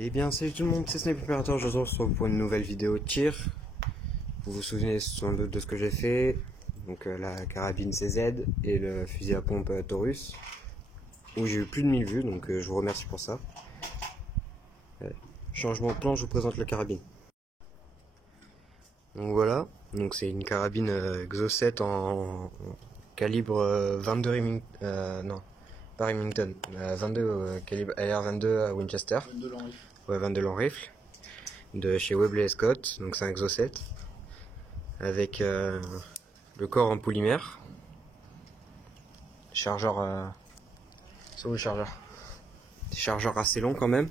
Eh bien salut tout le monde, c'est Sniper Operator, je vous retrouve pour une nouvelle vidéo de tir. Vous vous souvenez sans doute de ce que j'ai fait, donc la carabine CZ et le fusil à pompe Taurus, où j'ai eu plus de 1000 vues, donc je vous remercie pour ça. Changement de plan, je vous présente la carabine. Donc voilà, donc c'est une carabine Exo 7 en calibre 22 Remington, non, pas Remington, 22 calibre AR-22 à Winchester. 22 long rifle. Ouais, 22 long rifle de chez Webley Scott, donc c'est un Exo 7 avec le corps en polymère, chargeur, c'est où le chargeur? Des chargeurs assez longs quand même.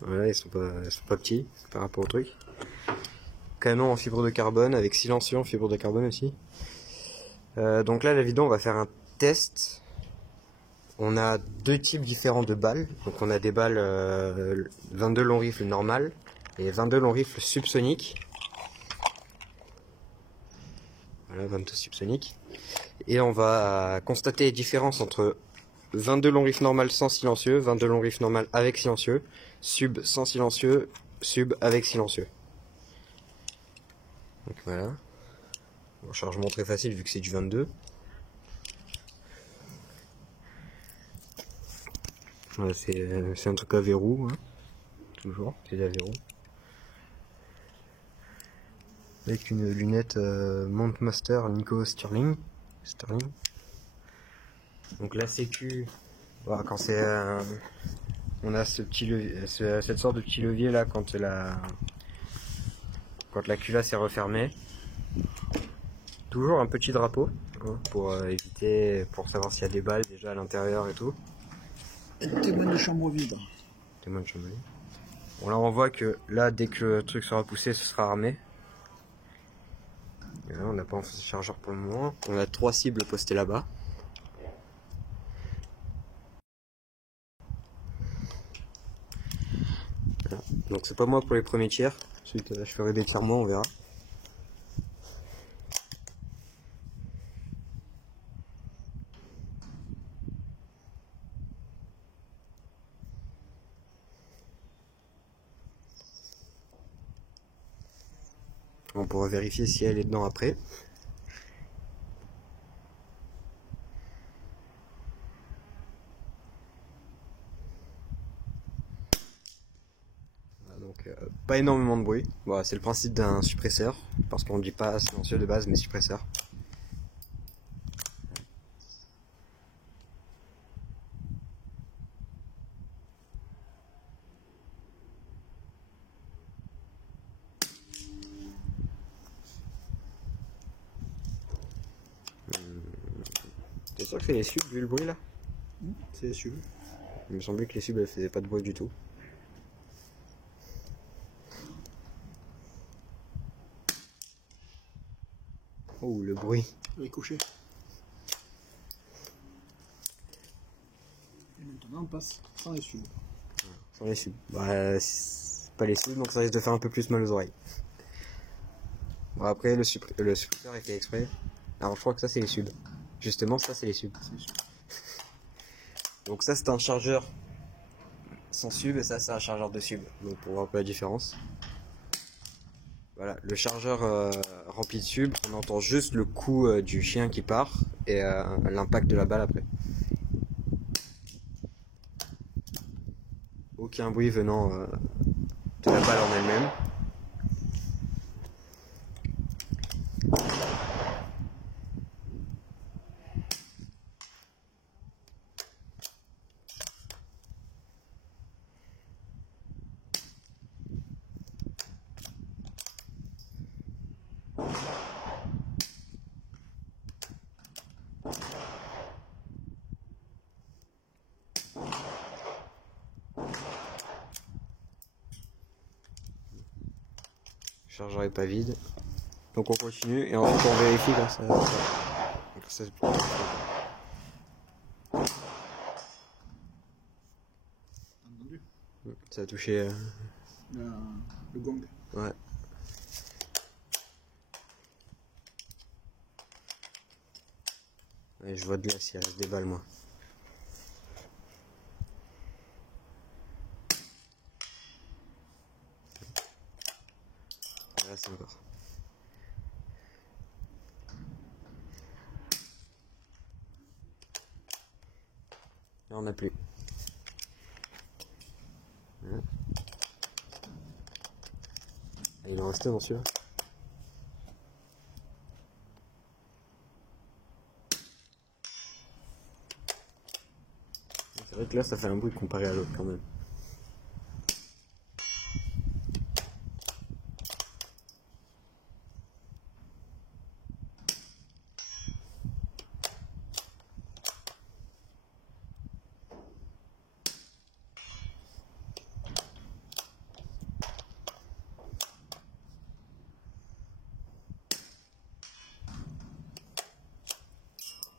Voilà, ils sont pas petits par rapport au truc. Canon en fibre de carbone avec silencieux en fibre de carbone aussi. Donc là la vidéo on va faire un test. On a deux types différents de balles. Donc on a des balles 22 long rifle normal et 22 long rifle subsonique. Voilà, 22 subsonique. Et on va constater les différences entre 22 long rifle normal sans silencieux, 22 long rifle normal avec silencieux, sub sans silencieux, sub avec silencieux. Donc voilà. Bon, chargement très facile vu que c'est du 22. Voilà, c'est un truc à verrou, hein. Toujours, c'est à verrou. Avec une lunette Mountmaster Nico Stirling. Donc la sécu, voilà, quand c'est on a ce petit levier, cette sorte de petit levier là quand la culasse est refermée. Toujours un petit drapeau pour éviter, pour savoir s'il y a des balles déjà à l'intérieur et tout. Témoin de chambre vide. Témoin de chambre vide. Bon là on voit que là dès que le truc sera poussé ce sera armé. Et là, on n'a pas un chargeur pour le moment. On a 3 cibles postées là-bas. Voilà. Donc c'est pas moi pour les premiers tirs. Ensuite je ferai des tirs moi, on verra. On pourra vérifier si elle est dedans après. Donc pas énormément de bruit. Voilà, c'est le principe d'un suppresseur, parce qu'on ne dit pas silencieux de base mais suppresseur. T'es sûr que c'est les subs vu le bruit là? C'est les subs. Il me semblait que les subs elles faisaient pas de bruit du tout. Oh le bruit. Ricochet. Et maintenant on passe sans les subs. Sans les subs. Bah c'est pas les subs donc ça risque de faire un peu plus mal aux oreilles. Bon après le suppresseur est fait exprès. Alors je crois que ça c'est les subs. Justement ça c'est les subs. Donc ça c'est un chargeur sans sub et ça c'est un chargeur de sub. Donc pour voir un peu la différence. Voilà, le chargeur rempli de sub, on entend juste le coup du chien qui part et l'impact de la balle après. Aucun bruit venant de la balle en elle-même. Le chargeur est pas vide. Donc on continue et ensuite on vérifie quand ça. Donc ça Entendu. ça a touché. Le gong. Ouais. Ouais, je vois de là s'il reste des balles moi. reste encore. Là, on n'a plus. Voilà. Ah, il en restait dans celui-là. C'est vrai que là ça fait un bruit comparé à l'autre quand même.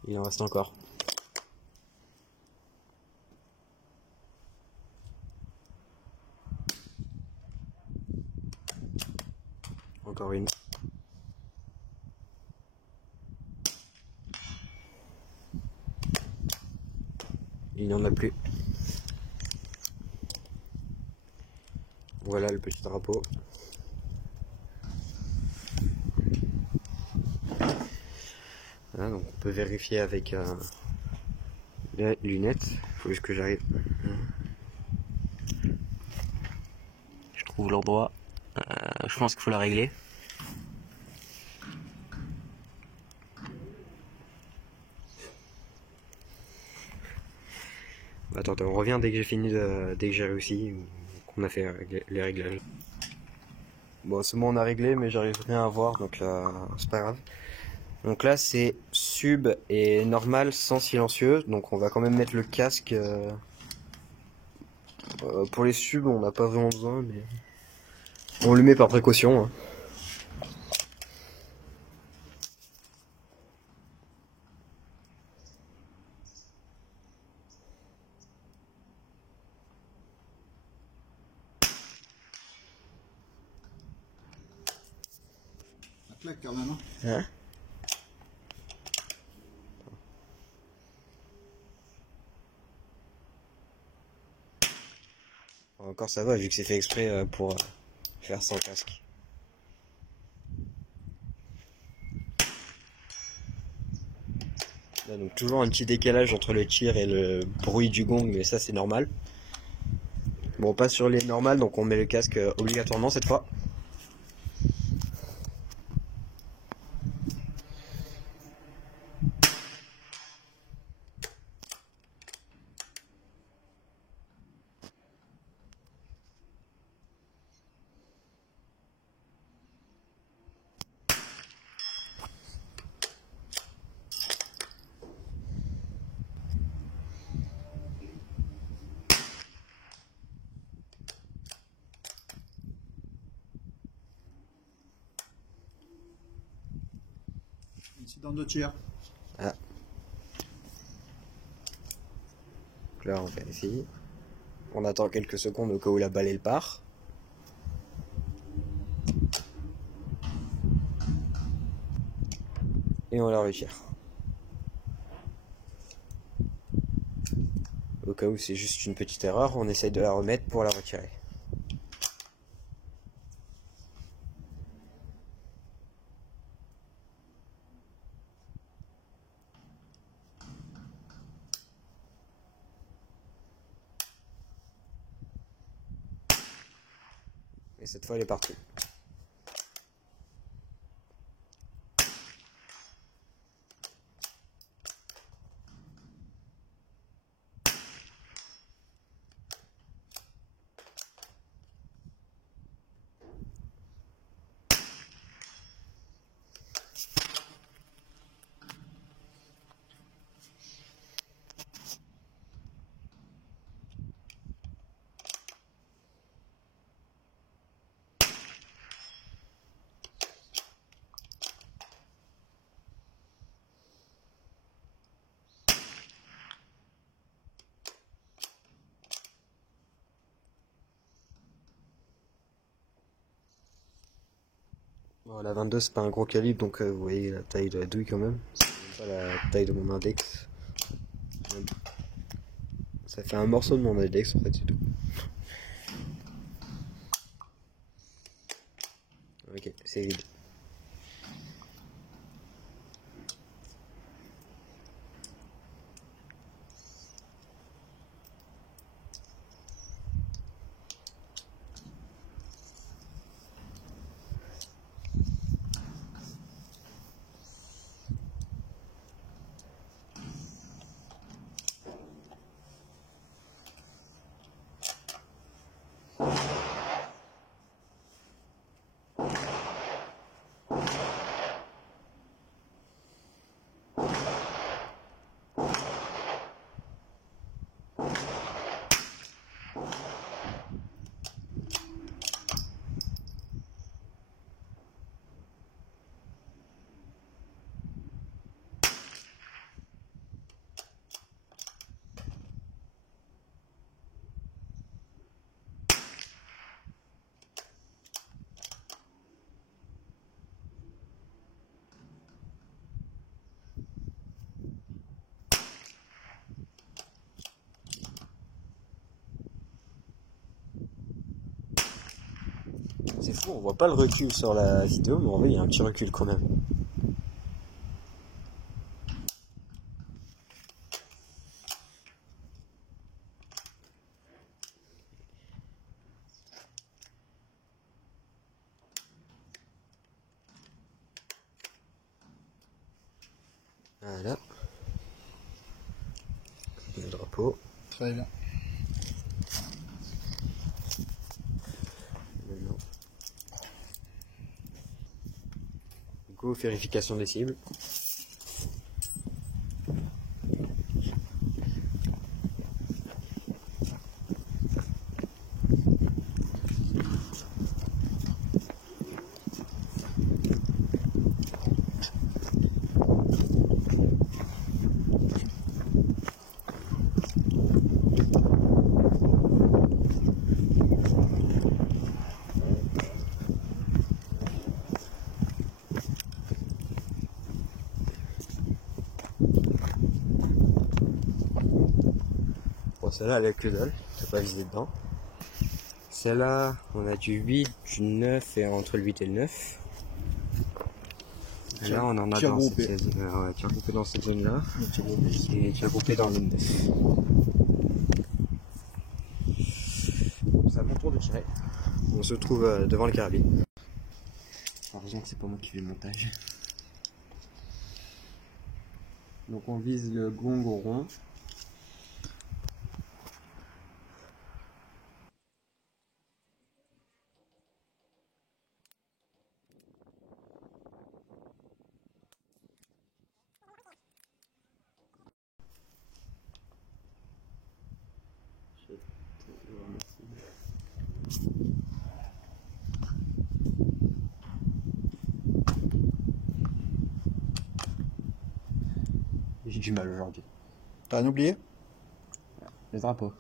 Il en reste encore. Encore une. Il n'y en a plus. Voilà le petit drapeau. Voilà, donc on peut vérifier avec les lunettes. Il faut juste que j'arrive. Je trouve l'endroit. Je pense qu'il faut la régler. Attends, on revient dès que j'ai fini, dès que j'ai réussi, qu'on a fait les réglages. Bon, c'est bon, on a réglé, mais j'arrive rien à voir, donc là, c'est pas grave. Donc là, c'est sub et normal sans silencieux, donc on va quand même mettre le casque. Pour les subs, on n'a pas vraiment besoin, mais on le met par précaution. Hein. Ça claque quand même. Hein? Encore ça va, vu que c'est fait exprès pour faire sans casque. Là, donc toujours un petit décalage entre le tir et le bruit du gong, mais ça c'est normal. Bon, on passe sur les normales, donc on met le casque obligatoirement cette fois. Incident de tir. Ah. Donc là on vérifie. On attend quelques secondes au cas où la balle elle part. Et on la retire. Au cas où c'est juste une petite erreur, on essaye de la remettre pour la retirer. Et cette fois elle est partie. Bon, la 22 c'est pas un gros calibre, donc vous voyez la taille de la douille quand même. C'est même pas la taille de mon index. Ça fait un morceau de mon index en fait, c'est tout. Ok, c'est vide. C'est fou, on voit pas le recul sur la vidéo, mais en vrai il y a un petit recul quand même. Voilà. Le drapeau. Très bien. Maintenant. Du coup, vérification des cibles. Bon, celle-là, elle a que dalle, t'as pas visé dedans. Celle-là, on a du 8, du 9 et entre le 8 et le 9. Et là, on en a Tir dans groupé. cette zone, ouais, tir groupé dans cette zone-là. Et tir groupé dans le 9. C'est à mon tour de tirer. On se trouve devant le carabine. Heureusement que c'est pas moi qui fais le montage. Donc on vise le gong au rond. J'ai du mal aujourd'hui. T'as un oublié? Le drapeau.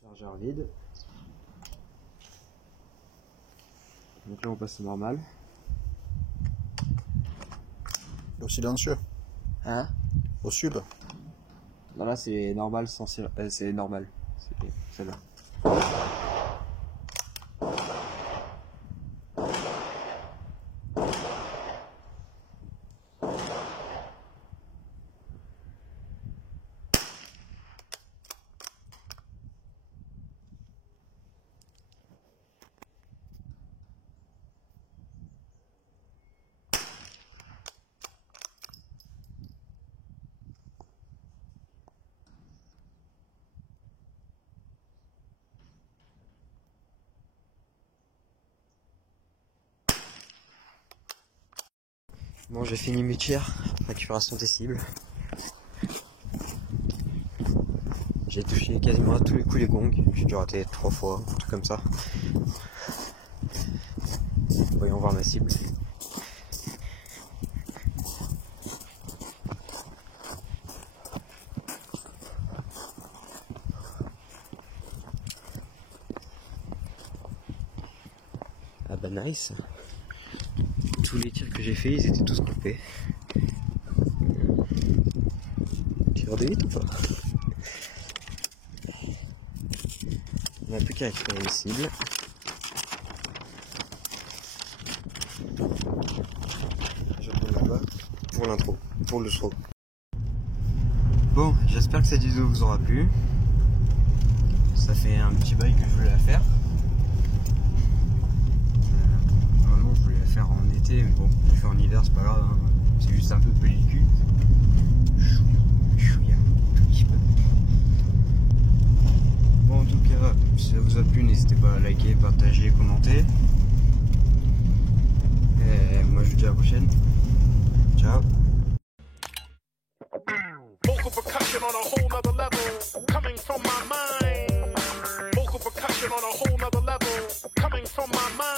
Chargeur vide. Donc là on passe au normal. Au silencieux. Hein? Au sud. Non, là c'est normal sans c'est normal. C'est celle-là. Bon, j'ai fini mes tirs, récupération des cibles. J'ai touché quasiment à tous les coups les gongs, j'ai dû rater 3 fois, un truc comme ça. Voyons voir ma cible. Ah bah nice. Tous les tirs que j'ai fait, ils étaient tous coupés. Tire de 8 ou pas? On n'a plus qu'à récupérer les cibles. Je retourne là-bas pour l'intro, pour le show. Bon, j'espère que cette vidéo vous aura plu. Ça fait un petit bail que je voulais la faire. Vraiment, je voulais la faire en été, mais bon, je fais en hiver, c'est pas grave. Hein. C'est juste un peu pellicule. Chouïa, tout petit peu. Bon, en tout cas, si ça vous a plu, n'hésitez pas à liker, partager, commenter. Et moi, je vous dis à la prochaine. Ciao. Vocal percussion on a whole nother level, coming from my mind. Vocal percussion on a whole nother level, coming from my mind.